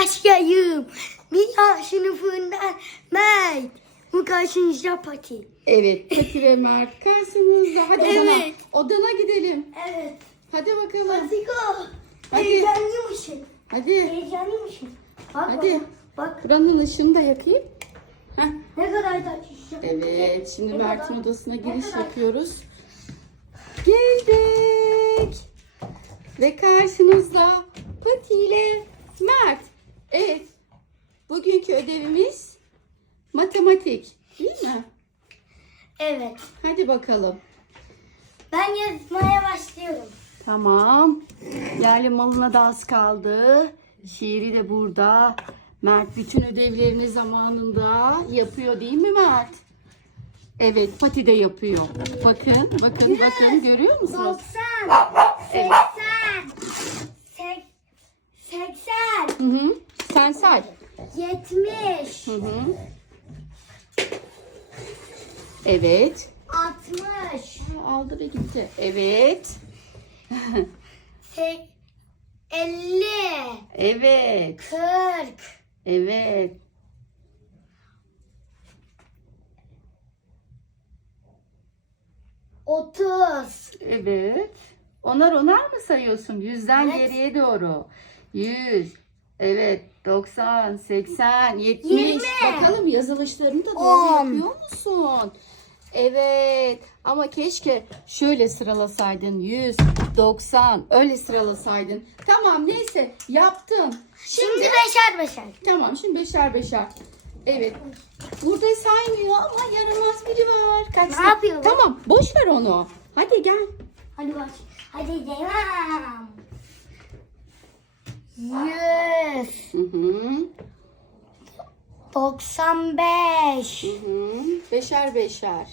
başlayayım. Bir A sınıfından Mert. Bu karşınızda Pati. Evet Pati ve Mert karşımızda. Hadi odana. Evet. Odana gidelim. Evet. Hadi bakalım. Hadi go. Hadi. Heyecanlı mısın? Hadi. Heyecanlı mısın? Bak Hadi. bak. Buranın ışığını da yakayım. Heh. ne kadar da. Evet, şimdi Mert'in odasına giriş yapıyoruz. Geldik. Ve karşınızda Pati ile Mert. Evet, bugünkü ödevimiz matematik. Değil mi? Evet. Hadi bakalım. Ben yazmaya başlıyorum. Tamam. Yerli malına da az kaldı. Şiiri de burada. Mert bütün ödevlerini zamanında yapıyor değil mi Mert? Evet, Pati de yapıyor. Bakın, bakın, bakın. Görüyor musunuz? 90, 80, sek- 80, Hı hı. Sen say. 70, Hı hı. Evet. 60, Aldı ve gitti. Evet. sek- 50, Evet. 40, Evet. Otuz. Evet. Onar onar mı sayıyorsun? Yüzden Evet. geriye doğru. Yüz. Evet. 90, 80, 70. Yirmi. Bakalım yazılışlarını da doğru On. yapıyor musun? Evet. Ama keşke şöyle sıralasaydın. 100, 90. Öyle sıralasaydın. Tamam neyse. Yaptın. Şimdi beşer beşer. Tamam şimdi beşer beşer. Evet. Burada saymıyor ama yaramaz biri var. Kaç Ne yapıyor bu? Tamam boş ver onu. Hadi gel. Hadi baş. Hadi devam. Yüz. Hı hı. Doksan beş. Hı hı. Beşer beşer.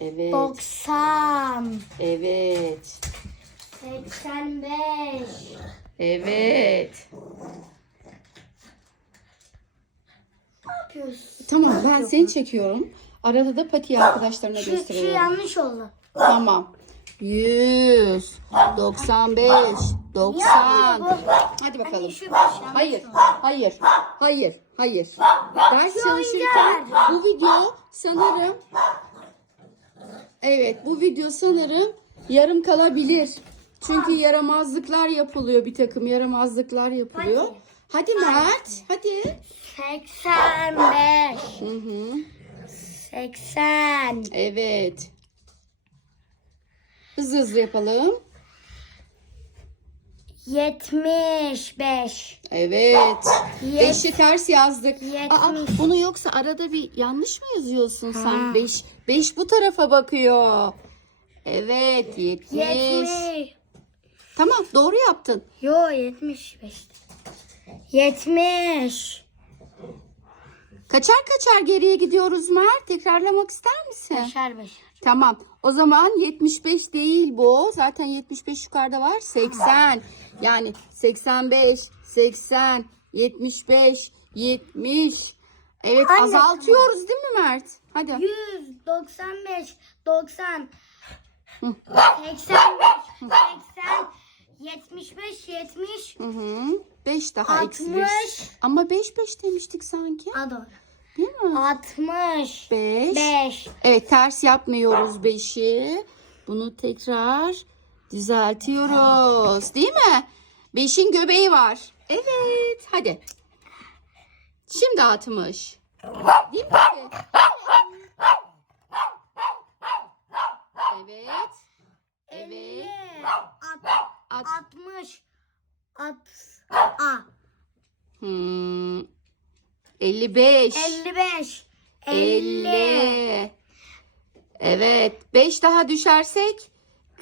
Evet. Doksan. Evet. Seksen beş. Evet. Ne yapıyorsun? Tamam ben seni çekiyorum. Arada da pati arkadaşlarına Şu, şu gösteriyorum. yanlış oldu. Tamam. 100, 95, 90. bu? Hadi bakalım. Hayır, hayır, hayır, hayır. Ders çalışırken bu video sanırım Evet, bu video sanırım yarım kalabilir. Çünkü yaramazlıklar yapılıyor, bir takım yaramazlıklar yapılıyor. Hadi. Hadi Mert, hadi. Seksen beş. Hı hı. Seksen. Evet. Hızlı hızlı yapalım. Yetmiş beş. Evet. Yet- Beşi ters yazdık. Yetmiş. Aa, bunu yoksa arada bir yanlış mı yazıyorsun sen? Ha. Beş, beş bu tarafa bakıyor. Evet, yetmiş. Yetmiş. Tamam, doğru yaptın. Yo yetmiş beş. Yetmiş. Kaçar kaçar geriye gidiyoruz Mert. Tekrarlamak ister misin? Beşer beşer. Tamam. O zaman 75 değil bu. Zaten 75 yukarıda var. 80. Yani 85, 80, 75, 70. Evet Anne, azaltıyoruz değil mi Mert? Hadi. Yüz, doksan beş, doksan, seksen beş, seksen, yetmiş beş, yetmiş, Hı hı. 5 daha eksi bir. altmış. Ama 5 5 demiştik sanki. A doğru. Değil mi? Altmış. 5. Beş. Evet ters yapmıyoruz 5'i. Bunu tekrar düzeltiyoruz. Değil mi? 5'in göbeği var. Evet. Hadi. Şimdi 60. Değil mi? Evet. Elli. Evet. Alt, At. altmış. At. A. Hmm. 55. Elli beş. 50. Evet. 5 daha düşersek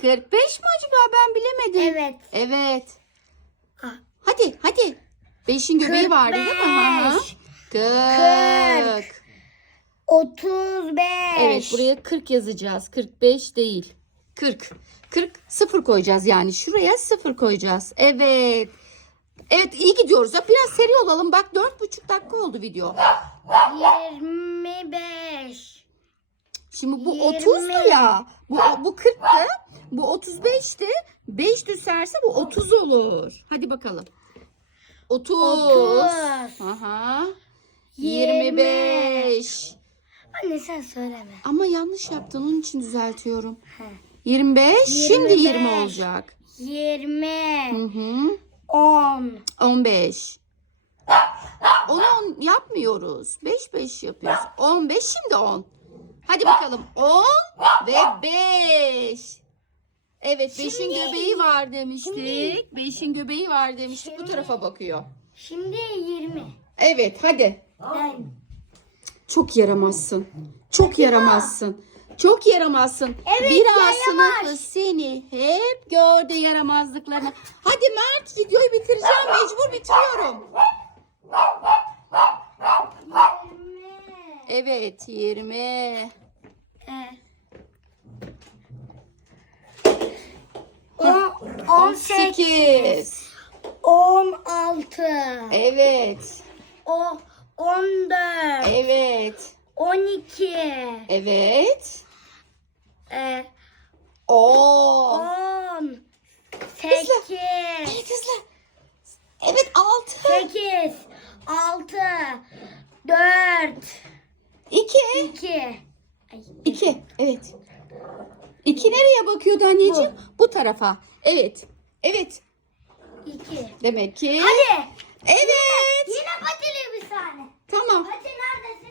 45 mi acaba ben bilemedim. Evet. Evet. Hadi hadi. 5'in göbeği vardı değil mi? Hı. 45. 40. Otuz beş. Evet buraya 40 yazacağız. 45 değil. 40. 40 sıfır koyacağız yani. Şuraya sıfır koyacağız. Evet. Evet iyi gidiyoruz. Ya Biraz seri olalım. Bak 4,5 dakika oldu video. Yirmi beş. Şimdi bu Yirmi. 30'du ya. Bu bu 40'tı. Bu 35'ti. 5 düşerse bu 30 olur. Hadi bakalım. 30. Otuz. Aha. Yirmi. 25. Anne sen söyleme. Ama yanlış yaptın onun için düzeltiyorum. He. 25. Şimdi 20 Yirmi beş. olacak. Hı 20. hı. 10. 15. Onu on yapmıyoruz. 5 5 yapıyoruz. 15 şimdi 10. Hadi bakalım. 10 ve 5. Evet 5'in Şimdi- göbeği var demiştik. 5'in göbeği var demiştik. Bu Şimdi- tarafa bakıyor. Şimdi 20. Evet hadi. Ben. Çok yaramazsın. Çok yaramazsın. Çok yaramazsın. Evet, Bir yaramaz. sınıfı seni hep gördü yaramazlıklarını. Hadi Mert videoyu bitireceğim. Mecbur bitiriyorum. 20. Evet 20. Ee, on- 18. 16. Evet. O 14. Evet. 12. Evet. Ee, Oo. 10. 8. Evet hızlı. Evet 6. 8. 6. 4. 2. 2. 2. Evet. 2 nereye bakıyordu anneciğim? Bu. tarafa. Evet. Evet. 2. Demek ki. Hadi. Evet. Yine patili bir saniye. Tamam. Pati neredesin?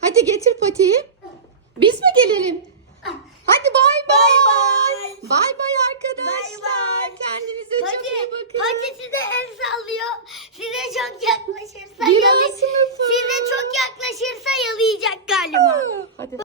Hadi getir patiyi. Biz mi gelelim? Hadi bay bay. Bay bay. Arkadaşlar. Bay bay. Kendinize Pati, çok iyi bakın. Pati size el sallıyor. Size çok yakın.